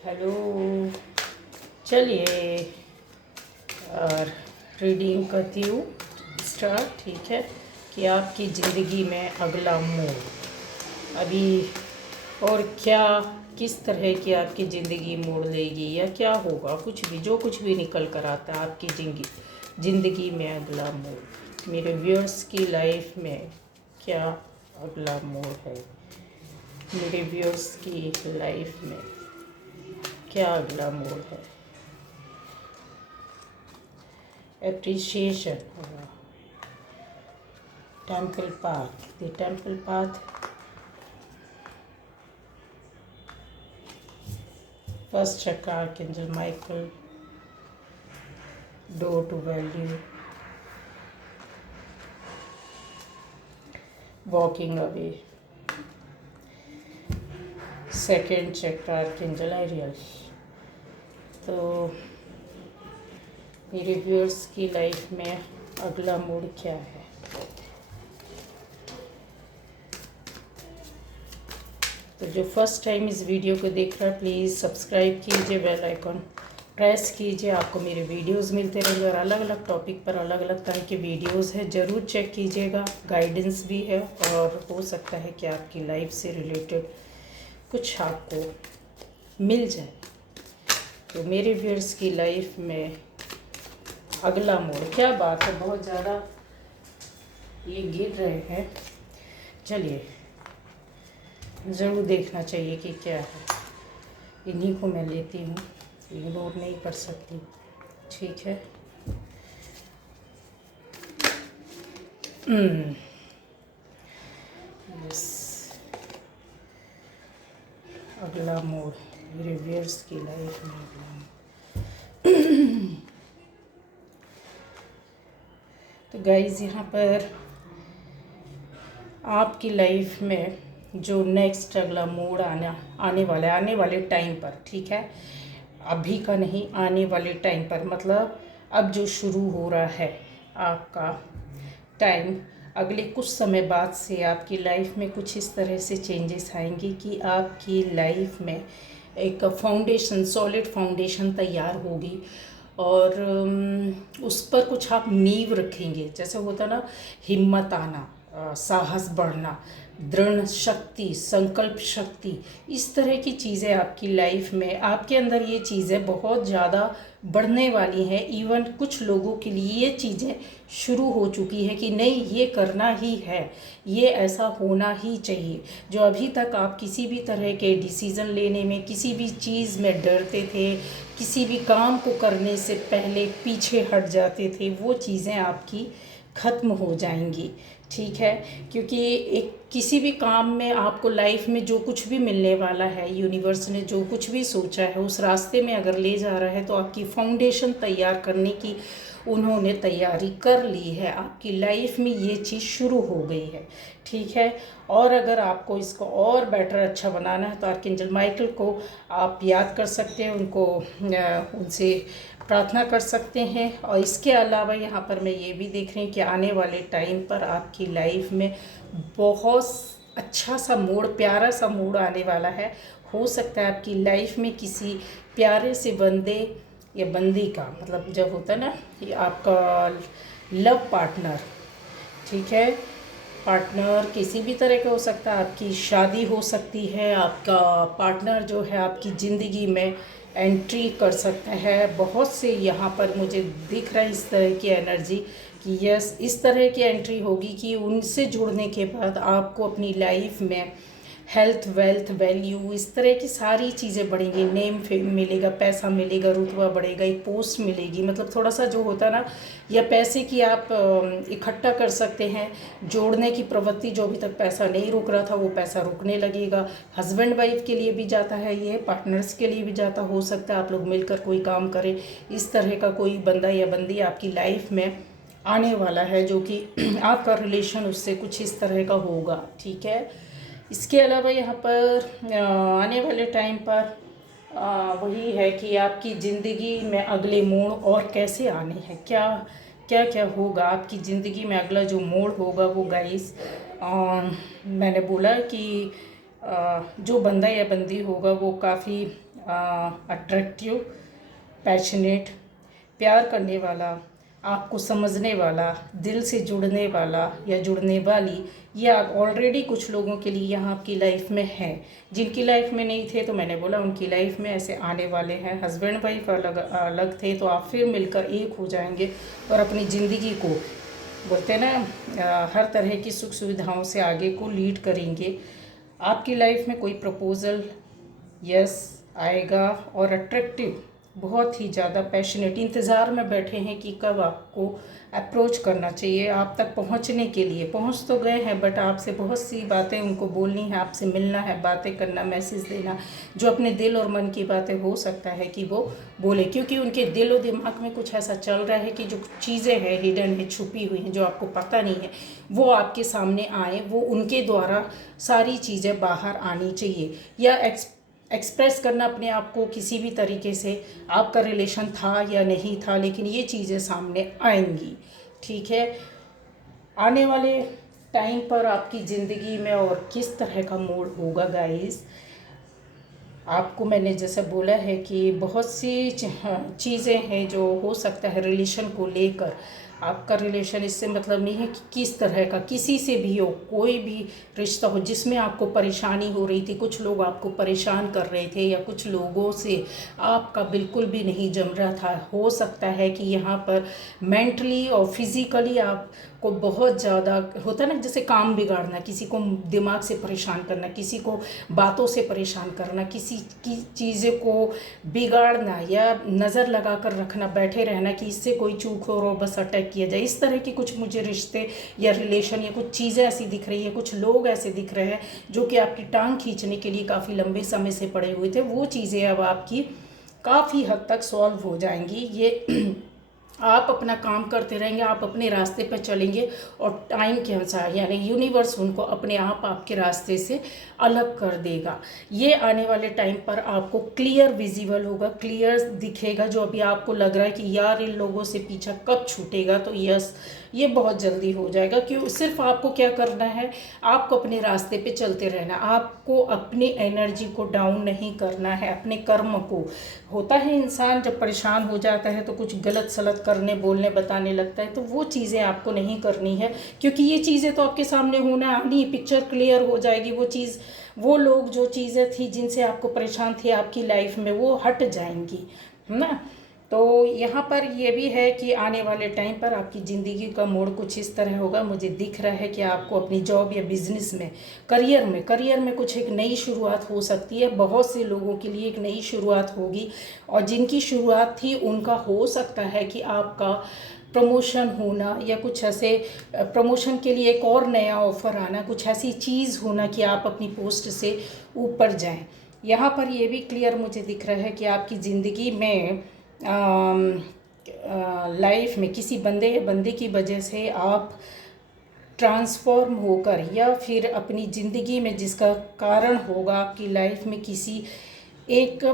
Hello. चलिए और reading करती हूँ स्टार्ट। ठीक है कि आपकी ज़िंदगी में अगला मोड़ अभी और क्या, किस तरह की आपकी ज़िंदगी मोड़ लेगी या क्या होगा, कुछ भी जो कुछ भी निकल कर आता है आपकी ज़िंदगी में अगला मोड़। मेरे व्यूअर्स की लाइफ में क्या अगला मोड़ है, मेरे व्यूअर्स की लाइफ में क्या अगला मोड़ है। एप्रिसिएशन होगा। Temple path, the temple path, first chakra archangel Michael, door to value, walking away, second chakra archangel Ariel. तो मेरे व्यूअर्स की लाइफ में अगला मोड़ क्या है। तो जो फर्स्ट टाइम इस वीडियो को देख रहा है प्लीज़ सब्सक्राइब कीजिए, बेल आइकॉन प्रेस कीजिए। आपको मेरे वीडियोस मिलते रहेंगे और अलग अलग टॉपिक पर अलग अलग तरह के वीडियोस हैं, ज़रूर चेक कीजिएगा। गाइडेंस भी है और हो सकता है कि आपकी लाइफ से रिलेटेड कुछ आपको मिल जाए। तो मेरे व्यूअर्स की लाइफ में अगला मोड़ क्या बात है, बहुत ज़्यादा ये गिर रहे हैं। चलिए ज़रूर देखना चाहिए कि क्या है। इन्हीं को मैं लेती हूँ, इग्नोर नहीं कर सकती। ठीक है। यस, अगला मोड़ मेरे व्यूअर्स की लाइफ में अगला मोड़। तो गाइज़ यहाँ पर आपकी लाइफ में जो नेक्स्ट अगला मोड़ आने वाले टाइम पर, ठीक है, अभी का नहीं, आने वाले टाइम पर, मतलब अब जो शुरू हो रहा है आपका टाइम, अगले कुछ समय बाद से आपकी लाइफ में कुछ इस तरह से चेंजेस आएंगे कि आपकी लाइफ में एक फाउंडेशन, सॉलिड फाउंडेशन तैयार होगी और उस पर कुछ आप नींव रखेंगे। जैसे होता ना, हिम्मत आना, साहस बढ़ना, दृढ़ शक्ति, संकल्प शक्ति, इस तरह की चीज़ें आपकी लाइफ में, आपके अंदर ये चीज़ें बहुत ज़्यादा बढ़ने वाली हैं। इवन कुछ लोगों के लिए ये चीज़ें शुरू हो चुकी है कि नहीं, ये करना ही है, ये ऐसा होना ही चाहिए। जो अभी तक आप किसी भी तरह के डिसीज़न लेने में, किसी भी चीज़ में डरते थे, किसी भी काम को करने से पहले पीछे हट जाते थे, वो चीज़ें आपकी ख़त्म हो जाएंगी। ठीक है, क्योंकि एक किसी भी काम में आपको लाइफ में जो कुछ भी मिलने वाला है, यूनिवर्स ने जो कुछ भी सोचा है उस रास्ते में अगर ले जा रहा है तो आपकी फाउंडेशन तैयार करने की उन्होंने तैयारी कर ली है। आपकी लाइफ में ये चीज़ शुरू हो गई है। ठीक है। और अगर आपको इसको और बेटर अच्छा बनाना है तो आर्कएंजल माइकल को आप याद कर सकते हैं, उनको उनसे प्रार्थना कर सकते हैं। और इसके अलावा यहाँ पर मैं ये भी देख रही हूँ कि आने वाले टाइम पर आपकी लाइफ में बहुत अच्छा सा मोड़, प्यारा सा मोड़ आने वाला है। हो सकता है आपकी लाइफ में किसी प्यारे से बंदे या बंदी का, मतलब जब होता है ना, ये आपका लव पार्टनर, ठीक है, पार्टनर किसी भी तरह का हो सकता है, आपकी शादी हो सकती है, आपका पार्टनर जो है आपकी ज़िंदगी में एंट्री कर सकता है। बहुत से यहाँ पर मुझे दिख रहा है इस तरह की एनर्जी कि यस, इस तरह की एंट्री होगी कि उनसे जुड़ने के बाद आपको अपनी लाइफ में हेल्थ, वेल्थ, वैल्यू, इस तरह की सारी चीज़ें बढ़ेंगी। नेम फेम मिलेगा, पैसा मिलेगा, रुतबा बढ़ेगा, एक पोस्ट मिलेगी। मतलब थोड़ा सा जो होता है ना, या पैसे की आप इकट्ठा कर सकते हैं, जोड़ने की प्रवृत्ति, जो अभी तक पैसा नहीं रुक रहा था वो पैसा रुकने लगेगा। हस्बैंड वाइफ के लिए भी जाता है, ये पार्टनर्स के लिए भी जाता, हो सकता है आप लोग मिलकर कोई काम करें। इस तरह का कोई बंदा या बंदी आपकी लाइफ में आने वाला है जो कि आपका रिलेशन उससे कुछ इस तरह का होगा। ठीक है। इसके अलावा यहाँ पर आने वाले टाइम पर वही है कि आपकी ज़िंदगी में अगले मोड़ और कैसे आने हैं, क्या क्या क्या होगा आपकी ज़िंदगी में। अगला जो मोड़ होगा वो गाइस, मैंने बोला कि जो बंदा या बंदी होगा वो काफ़ी अट्रैक्टिव, पैशनेट, प्यार करने वाला, आपको समझने वाला, दिल से जुड़ने वाला या जुड़ने वाली, ये आप ऑलरेडी कुछ लोगों के लिए यहाँ आपकी लाइफ में है। जिनकी लाइफ में नहीं थे तो मैंने बोला उनकी लाइफ में ऐसे आने वाले हैं। हस्बैंड वाइफ अलग अलग थे तो आप फिर मिलकर एक हो जाएंगे और अपनी ज़िंदगी को, बोलते हैं ना, हर तरह की सुख सुविधाओं से आगे को लीड करेंगे। आपकी लाइफ में कोई प्रपोज़ल यस आएगा और अट्रैक्टिव, बहुत ही ज़्यादा पैशनेट, इंतज़ार में बैठे हैं कि कब आपको अप्रोच करना चाहिए आप तक पहुंचने के लिए। पहुंच तो गए हैं बट आपसे बहुत सी बातें उनको बोलनी है, आपसे मिलना है, बातें करना, मैसेज देना, जो अपने दिल और मन की बातें हो सकता है कि वो बोले, क्योंकि उनके दिल और दिमाग में कुछ ऐसा चल रहा है कि जो चीज़ें हैं हिडन है, छुपी हुई हैं, जो आपको पता नहीं है, वो आपके सामने आए, वो उनके द्वारा सारी चीज़ें बाहर आनी चाहिए। या एक्सप्रेस करना अपने आप को किसी भी तरीके से, आपका रिलेशन था या नहीं था, लेकिन ये चीज़ें सामने आएंगी। ठीक है, आने वाले टाइम पर आपकी ज़िंदगी में और किस तरह का मोड़ होगा गाइस, आपको मैंने जैसा बोला है कि बहुत सी चीज़ें हैं जो हो सकता है रिलेशन को लेकर। आपका रिलेशन इससे मतलब नहीं है कि किस तरह का, किसी से भी हो, कोई भी रिश्ता हो जिसमें आपको परेशानी हो रही थी, कुछ लोग आपको परेशान कर रहे थे या कुछ लोगों से आपका बिल्कुल भी नहीं जम रहा था। हो सकता है कि यहाँ पर मेंटली और फिज़िकली आपको बहुत ज़्यादा होता है ना, जैसे काम बिगाड़ना, किसी को दिमाग से परेशान करना, किसी को बातों से परेशान करना, किसी की चीज़ों को बिगाड़ना या नज़र लगा कर रखना, बैठे रहना कि इससे कोई चूक हो और बस अटैक किया जाए। इस तरह की कुछ मुझे रिश्ते या रिलेशन या कुछ चीज़ें ऐसी दिख रही है, कुछ लोग ऐसे दिख रहे हैं जो कि आपकी टांग खींचने के लिए काफ़ी लंबे समय से पड़े हुए थे। वो चीज़ें अब आपकी काफ़ी हद तक सॉल्व हो जाएंगी। ये आप अपना काम करते रहेंगे, आप अपने रास्ते पर चलेंगे और टाइम के अनुसार यानी यूनिवर्स उनको अपने आप आपके रास्ते से अलग कर देगा। ये आने वाले टाइम पर आपको क्लियर विजिबल होगा, क्लियर दिखेगा। जो अभी आपको लग रहा है कि यार इन लोगों से पीछा कब छूटेगा, तो यस, ये बहुत जल्दी हो जाएगा। क्यों, सिर्फ आपको क्या करना है, आपको अपने रास्ते पे चलते रहना, आपको अपनी एनर्जी को डाउन नहीं करना है, अपने कर्म को। होता है इंसान जब परेशान हो जाता है तो कुछ गलत सलत करने, बोलने, बताने लगता है, तो वो चीज़ें आपको नहीं करनी है, क्योंकि ये चीज़ें तो आपके सामने होना आनी, पिक्चर क्लियर हो जाएगी। वो चीज़, वो लोग, जो चीज़ें थी जिनसे आपको परेशान थी आपकी लाइफ में, वो हट जाएंगी, है ना। तो यहाँ पर ये भी है कि आने वाले टाइम पर आपकी ज़िंदगी का मोड़ कुछ इस तरह होगा। मुझे दिख रहा है कि आपको अपनी जॉब या बिजनेस में, करियर में कुछ एक नई शुरुआत हो सकती है। बहुत से लोगों के लिए एक नई शुरुआत होगी और जिनकी शुरुआत थी उनका हो सकता है कि आपका प्रमोशन होना या कुछ ऐसे प्रमोशन के लिए एक और नया ऑफ़र आना, कुछ ऐसी चीज़ होना कि आप अपनी पोस्ट से ऊपर जाएं। यहाँ पर ये भी क्लियर मुझे दिख रहा है कि आपकी ज़िंदगी में लाइफ में किसी बंदे या बंदे की वजह से आप ट्रांसफॉर्म होकर, या फिर अपनी ज़िंदगी में जिसका कारण होगा आपकी लाइफ में किसी एक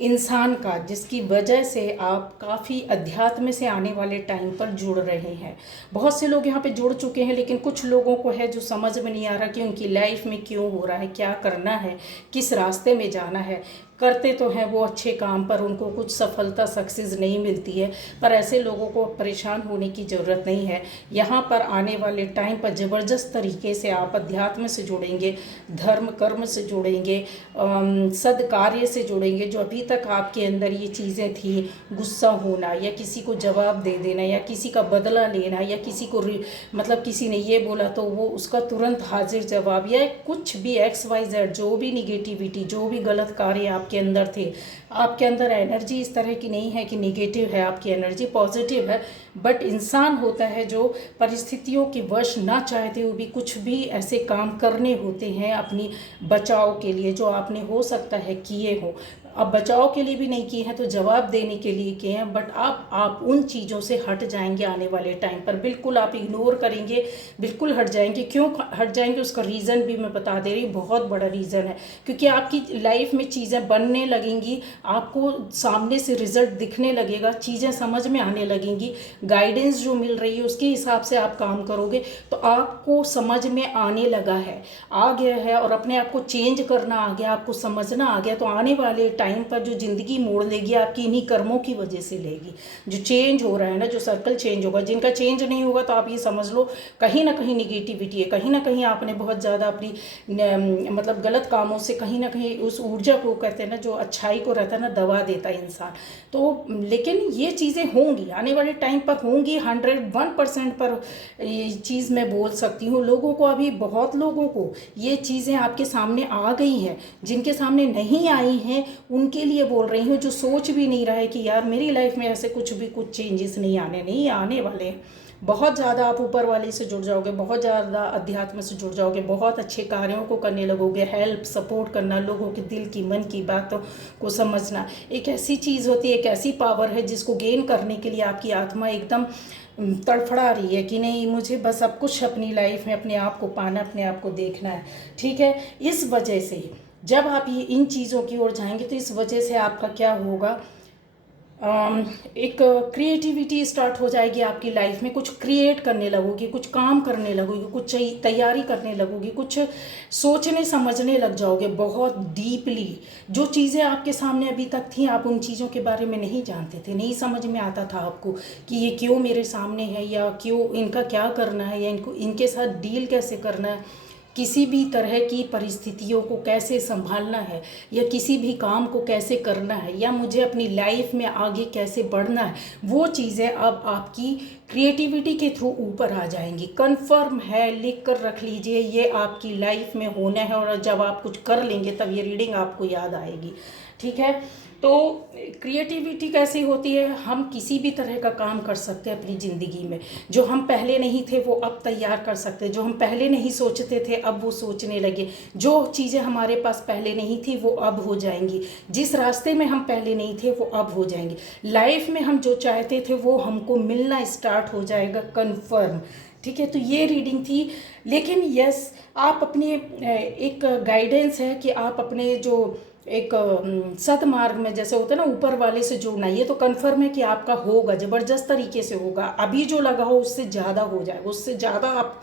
इंसान का, जिसकी वजह से आप काफ़ी अध्यात्म से आने वाले टाइम पर जुड़ रहे हैं। बहुत से लोग यहाँ पे जुड़ चुके हैं, लेकिन कुछ लोगों को है जो समझ में नहीं आ रहा कि उनकी लाइफ में क्यों हो रहा है, क्या करना है, किस रास्ते में जाना है। करते तो हैं वो अच्छे काम, पर उनको कुछ सफलता, सक्सेस नहीं मिलती है। पर ऐसे लोगों को परेशान होने की ज़रूरत नहीं है। यहाँ पर आने वाले टाइम पर ज़बरदस्त तरीके से आप अध्यात्म से जुड़ेंगे, धर्म कर्म से जुड़ेंगे, सद्कार्य से जुड़ेंगे। जो अभी तक आपके अंदर ये चीज़ें थी, गुस्सा होना या किसी को जवाब दे देना या किसी का बदला लेना या किसी को मतलब किसी ने ये बोला तो वो उसका तुरंत हाजिर जवाब, या कुछ भी XYZ, जो भी निगेटिविटी, जो भी गलत कार्य आपके अंदर थे, आपके अंदर एनर्जी इस तरह की नहीं है कि निगेटिव है, आपकी एनर्जी पॉजिटिव है। बट इंसान होता है जो परिस्थितियों के वश ना चाहते हुए भी कुछ भी ऐसे काम करने होते हैं अपनी बचाव के लिए, जो आपने हो सकता है किए हो। अब बचाव के लिए भी नहीं किए हैं तो जवाब देने के लिए किए हैं, बट आप उन चीज़ों से हट जाएंगे आने वाले टाइम पर। बिल्कुल आप इग्नोर करेंगे, बिल्कुल हट जाएंगे। क्यों हट जाएंगे उसका रीज़न भी मैं बता दे रही हूँ, बहुत बड़ा रीज़न है। क्योंकि आपकी लाइफ में चीज़ें बनने लगेंगी, आपको सामने से रिजल्ट दिखने लगेगा, चीज़ें समझ में आने लगेंगी, गाइडेंस जो मिल रही है उसके हिसाब से आप काम करोगे तो आपको समझ में आने लगा है, आ गया है, और अपने आप को चेंज करना आ गया, आपको समझना आ गया। तो आने वाले टाइम पर जो ज़िंदगी मोड़ लेगी आपकी इन्हीं कर्मों की वजह से लेगी। जो चेंज हो रहा है ना, जो सर्कल चेंज होगा, जिनका चेंज नहीं होगा तो आप ये समझ लो कहीं ना कहीं निगेटिविटी है, कहीं ना कहीं आपने बहुत ज़्यादा अपनी मतलब गलत कामों से कहीं ना कहीं उस ऊर्जा को, कहते हैं ना जो अच्छाई को रहता है ना, दबा देता है इंसान। तो लेकिन ये चीज़ें होंगी, आने वाले टाइम पर होंगी, 101% पर ये चीज़ मैं बोल सकती हूँ। लोगों को, अभी बहुत लोगों को ये चीज़ें आपके सामने आ गई हैं, जिनके सामने नहीं आई हैं उनके लिए बोल रही हूँ, जो सोच भी नहीं रहा है कि यार मेरी लाइफ में ऐसे कुछ चेंजेस नहीं आने वाले हैं। बहुत ज़्यादा आप ऊपर वाले से जुड़ जाओगे, बहुत ज़्यादा अध्यात्म से जुड़ जाओगे, बहुत अच्छे कार्यों को करने लगोगे। हेल्प, सपोर्ट करना, लोगों के दिल की, मन की बातों को समझना एक ऐसी चीज़ होती है, एक ऐसी पावर है जिसको गेन करने के लिए आपकी आत्मा एकदम तड़फड़ा रही है कि नहीं, मुझे बस अब कुछ अपनी लाइफ में अपने आप को पाना, अपने आप को देखना है। ठीक है, इस वजह से जब आप ये इन चीज़ों की ओर जाएंगे तो इस वजह से आपका क्या होगा, एक क्रिएटिविटी स्टार्ट हो जाएगी आपकी लाइफ में। कुछ क्रिएट करने लगोगी, कुछ काम करने लगोगी, कुछ तैयारी करने लगोगी, कुछ सोचने समझने लग जाओगे बहुत डीपली। जो चीज़ें आपके सामने अभी तक थी, आप उन चीज़ों के बारे में नहीं जानते थे, नहीं समझ में आता था आपको कि ये क्यों मेरे सामने है, या क्यों इनका क्या करना है, या इनके साथ डील कैसे करना है, किसी भी तरह की परिस्थितियों को कैसे संभालना है, या किसी भी काम को कैसे करना है, या मुझे अपनी लाइफ में आगे कैसे बढ़ना है, वो चीज़ें अब आपकी क्रिएटिविटी के थ्रू ऊपर आ जाएंगी। कंफर्म है, लिख कर रख लीजिए, ये आपकी लाइफ में होना है, और जब आप कुछ कर लेंगे तब ये रीडिंग आपको याद आएगी। ठीक है, तो क्रिएटिविटी कैसी होती है, हम किसी भी तरह का काम कर सकते हैं अपनी ज़िंदगी में। जो हम पहले नहीं थे वो अब तैयार कर सकते हैं, जो हम पहले नहीं सोचते थे अब वो सोचने लगे, जो चीज़ें हमारे पास पहले नहीं थी वो अब हो जाएंगी, जिस रास्ते में हम पहले नहीं थे वो अब हो जाएंगी। लाइफ में हम जो चाहते थे वो हमको मिलना स्टार्ट हो जाएगा, कन्फर्म। ठीक है, तो ये रीडिंग थी। लेकिन यस, आप अपनी एक गाइडेंस है कि आप अपने जो एक सतमार्ग में, जैसे होता है ना ऊपर वाले से जुड़ना, ये तो कन्फर्म है कि आपका होगा, ज़बरदस्त तरीके से होगा। अभी जो लगा हो उससे ज़्यादा हो जाएगा, उससे ज़्यादा आप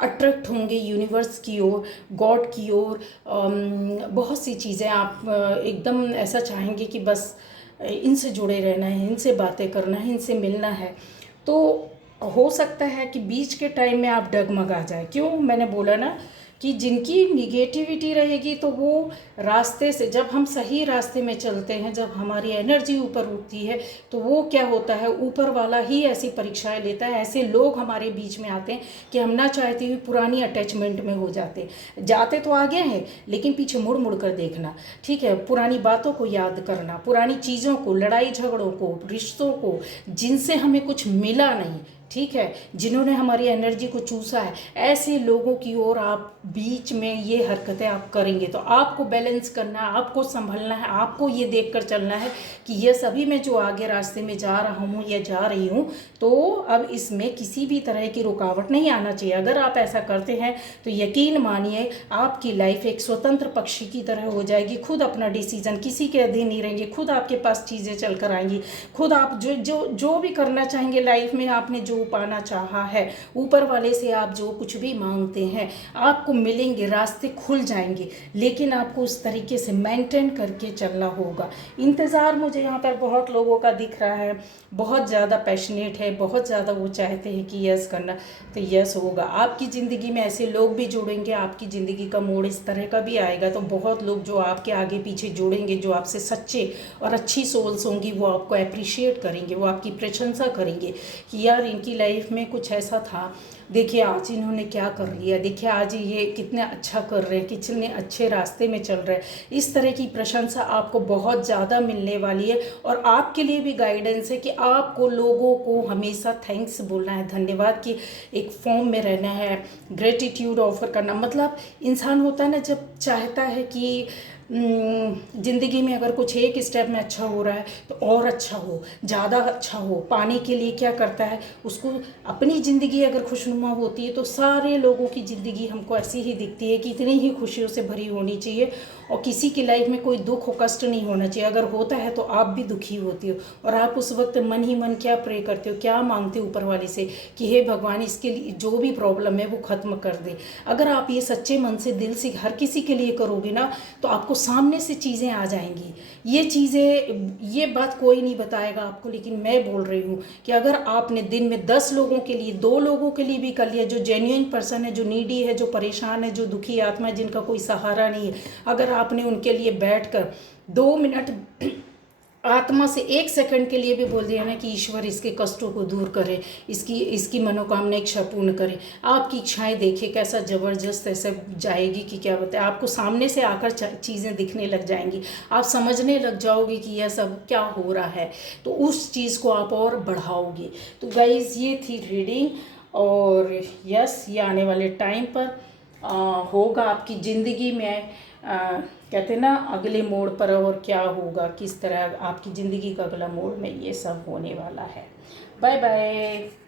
अट्रैक्ट होंगे यूनिवर्स की ओर, गॉड की ओर। बहुत सी चीज़ें आप एकदम ऐसा चाहेंगे कि बस इनसे जुड़े रहना है, इनसे बातें करना है, इनसे मिलना है। तो हो सकता है कि बीच के टाइम में आप डगमगा जाए। क्यों, मैंने बोला ना कि जिनकी निगेटिविटी रहेगी तो वो रास्ते से, जब हम सही रास्ते में चलते हैं, जब हमारी एनर्जी ऊपर उठती है तो वो क्या होता है, ऊपर वाला ही ऐसी परीक्षाएं लेता है। ऐसे लोग हमारे बीच में आते हैं कि हम ना चाहते हुए पुरानी अटैचमेंट में हो जाते तो आगे हैं लेकिन पीछे मुड़ मुड़ कर देखना। ठीक है, पुरानी बातों को याद करना, पुरानी चीज़ों को, लड़ाई झगड़ों को, रिश्तों को, जिनसे हमें कुछ मिला नहीं, ठीक है, जिन्होंने हमारी एनर्जी को चूसा है, ऐसे लोगों की ओर आप बीच में ये हरकतें आप करेंगे तो आपको बैलेंस करना है, आपको संभलना है, आपको ये देखकर चलना है कि ये सभी मैं जो आगे रास्ते में जा रहा हूँ या जा रही हूँ, तो अब इसमें किसी भी तरह की रुकावट नहीं आना चाहिए। अगर आप ऐसा करते हैं तो यकीन मानिए आपकी लाइफ एक स्वतंत्र पक्षी की तरह हो जाएगी। खुद अपना डिसीजन, किसी के अधीन नहीं रहेंगे, खुद आपके पास चीज़ें चल कर आएंगी, खुद आप जो भी करना चाहेंगे लाइफ में, आपने जो पाना चाहा है, ऊपर वाले से आप जो कुछ भी मांगते हैं आपको मिलेंगे, रास्ते खुल जाएंगे। लेकिन आपको उस तरीके से मेंटेन करके चलना होगा। इंतज़ार मुझे यहाँ पर बहुत लोगों का दिख रहा है, बहुत ज़्यादा पैशनेट है, बहुत ज़्यादा वो चाहते हैं कि यस करना, तो यस होगा। आपकी ज़िंदगी में ऐसे लोग भी जुड़ेंगे, आपकी ज़िंदगी का मोड़ इस तरह का भी आएगा, तो बहुत लोग जो आपके आगे पीछे जुड़ेंगे, जो आपसे सच्चे और अच्छी सोल्स होंगी, वो आपको अप्रिशिएट करेंगे, वो आपकी प्रशंसा करेंगे कि यार इनकी लाइफ में कुछ ऐसा था, देखिए आज इन्होंने क्या कर लिया, देखिए आज ये कितने अच्छा कर रहे हैं, कितने अच्छे रास्ते में चल रहे हैं। इस तरह की प्रशंसा आपको बहुत ज़्यादा मिलने वाली है। और आपके लिए भी गाइडेंस है कि आपको लोगों को हमेशा थैंक्स बोलना है, धन्यवाद की एक फॉर्म में रहना है, ग्रेटिट्यूड ऑफर करना। मतलब इंसान होता है ना, जब चाहता है कि ज़िंदगी में अगर कुछ एक स्टेप में अच्छा हो रहा है तो और अच्छा हो, ज़्यादा अच्छा हो, पाने के लिए क्या करता है, उसको अपनी ज़िंदगी अगर खुशनुमा होती है तो सारे लोगों की ज़िंदगी हमको ऐसी ही दिखती है कि इतनी ही खुशियों से भरी होनी चाहिए, और किसी की लाइफ में कोई दुख हो, कष्ट नहीं होना चाहिए। अगर होता है तो आप भी दुखी होती हो, और आप उस वक्त मन ही मन क्या प्रे करते हो, क्या मांगते हो ऊपर वाले से कि हे भगवान इसके लिए जो भी प्रॉब्लम है वो ख़त्म कर दे। अगर आप ये सच्चे मन से, दिल से हर किसी के लिए करोगे ना, तो आपको सामने से चीज़ें आ जाएंगी। ये चीज़ें, ये बात कोई नहीं बताएगा आपको, लेकिन मैं बोल रही हूँ कि अगर आपने दिन में 10 लोगों के लिए, 2 लोगों के लिए भी कर लिया, जो जेन्युइन पर्सन है, जो नीडी है, जो परेशान है, जो दुखी आत्मा है, जिनका कोई सहारा नहीं है, अगर आपने उनके लिए बैठकर 2 मिनट आत्मा से 1 सेकंड के लिए भी बोल दिया ना कि ईश्वर इसके कष्टों को दूर करे, इसकी मनोकामना इच्छा पूर्ण करे, आपकी इच्छाएं देखिए कैसा ज़बरदस्त ऐसे जाएगी कि क्या बताए, आपको सामने से आकर चीज़ें दिखने लग जाएंगी, आप समझने लग जाओगे कि यह सब क्या हो रहा है, तो उस चीज़ को आप और बढ़ाओगे। तो गाइज़, ये थी रीडिंग, और यस, ये आने वाले टाइम पर होगा आपकी ज़िंदगी में। कहते हैं ना, अगले मोड़ पर और क्या होगा, किस तरह आपकी ज़िंदगी का अगला मोड़ में ये सब होने वाला है। Bye bye.